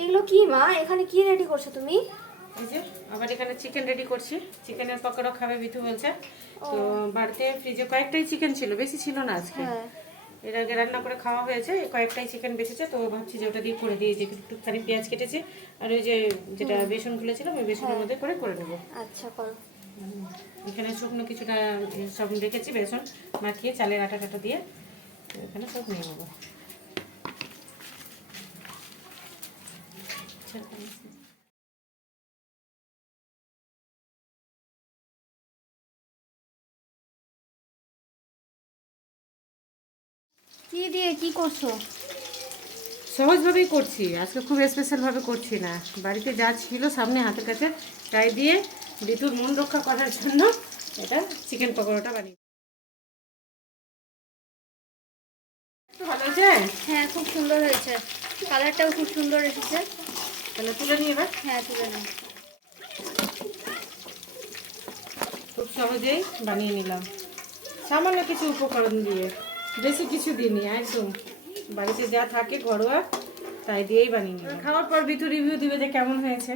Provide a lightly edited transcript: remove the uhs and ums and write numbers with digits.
এগুলো কি মা? এখানে কি রেডি করছো তুমি? এই যে আবার এখানে চিকেন রেডি করছি। চিকেনের পকোড়া খাবে বিথু বলছে। তো বাড়িতে ফ্রিজে কয়েকটাই চিকেন ছিল, বেশি ছিল না আজকে। হ্যাঁ। এর আগে রান্না করে খাওয়া হয়েছে, কয়েকটাই চিকেন বেঁচেছে, তো ভাবছি যে ওটা দিয়ে করে দিই। যে একটুখানি পেঁয়াজ কেটেছি আর ওই যে যেটা বেসন গুলেছিলাম ওই বেসনের মধ্যে করে নেবো। আচ্ছা করো। এখানে শুকনো কিছুটা সব রেখেছি, বেসন মাখিয়ে চালের আটা টাটা দিয়ে এখানে সব নিয়ে নেবো। কি দিয়ে কি করছো? সহজভাবেই করছি, আজকে খুব স্পেশালভাবে করছি না। বাড়িতে যা ছিল সামনে হাতের কাছে তাই দিয়ে ঋতুর মন রক্ষা করার জন্য এটা চিকেন পকোড়াটা বানিয়ে। ভালো হয়েছে? হ্যাঁ খুব সুন্দর হয়েছে, কালারটাও খুব সুন্দর এসেছে। তাহলে তুলে নিয়ে এবার। হ্যাঁ তুলে নাও। খুব সহজেই বানিয়ে নিলাম, সামান্য কিছু উপকরণ দিয়ে, বেশি কিছু দিইনি, একদম বাড়িতে যা থাকে ঘরোয়া তাই দিয়েই বানিয়ে নিলাম। খাওয়ার পর বিটু রিভিউ দিবে যে কেমন হয়েছে।